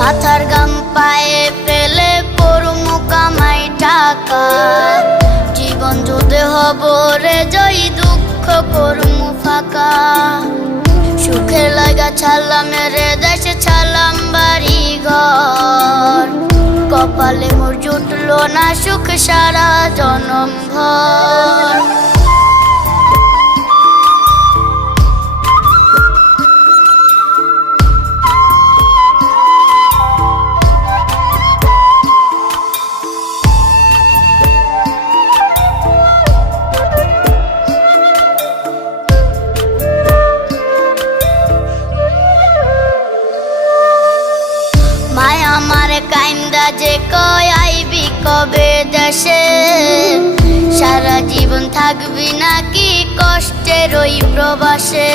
মাথার গাম পায়ে ফেলে করমু কামাই টাকা, জীবন যুদ্ধে হব রে জয়ী, দুঃখ করমু ফাঁকা। সুখের লাগা ছাড়লাম রে দেশে, ছাড়লাম বাড়ি ঘর, কপালে মোর জুটলো না সুখ সারা জনম ভর। মায় আমার কাইন্দা যে কয় আইবি কবে দেশে, সারা জীবন থাকবি নাকি কষ্টের ওই প্রবাসে।